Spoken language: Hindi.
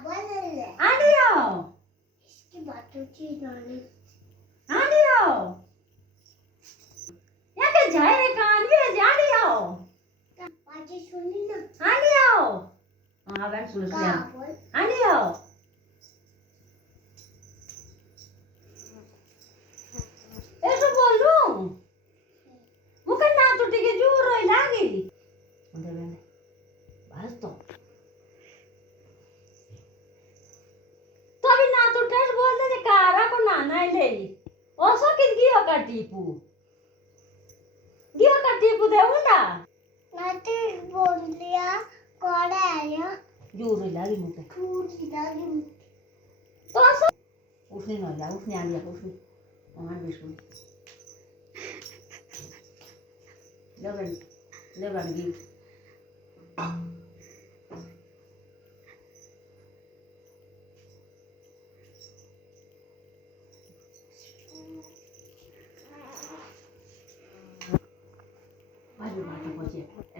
आलियो इसकी बातों की नॉलेज आलियो या के जाए रे कान भी जालियो बाजी सुनी ना आलियो हां बहन सुन लिया आलियो ऐसे बोलू मुके ना तो टिके जू रोई लागी अंदर बहन बस तो अभी ना तो टेस्ट बोलते थे कारा को नाना ले ओसो किस गियो का टीपू दे उंडा नाते बोल दिया कौन आया जोर लगी मुझे फूल लगी तो ओसो उसने ना जा उसने आ लिया उसने वहां बिस्कुट लेवन गी आज बात पहुंचे